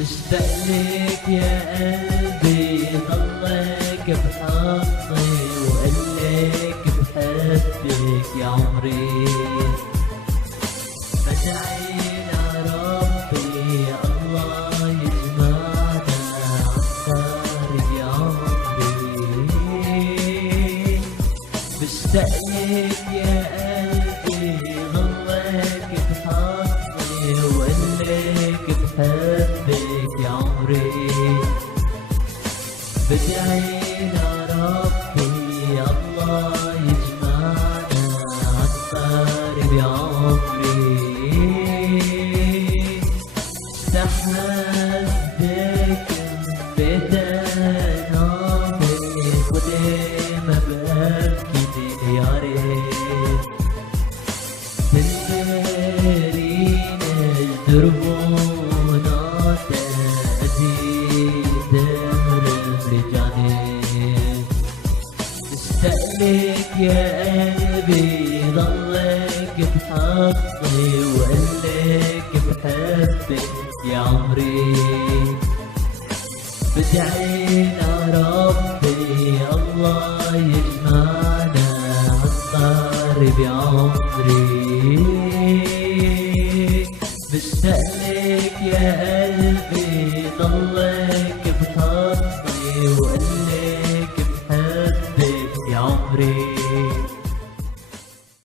اشتقلك يا قلبي ضلك بحظي وقلك بحبك يا عمري. بدعي لربي يا الله يجمعنا عالقارب يا عمري. بشتقلك يا قلبي ضلك بحظي وقلك بحبك يا عمري. بدعي لربي يا الله يجمعنا عالقارب يا عمري. تحدك بتنامك وديما ببكي يا ريت تنبرين الدربونا تأذيد رجعني. اشتقلك يا قلبي ضلك بحظي وقلك بحبك يا عمري. بدعي لربي الله يجمعنا عالقارب يا عمري. بشتقلك يا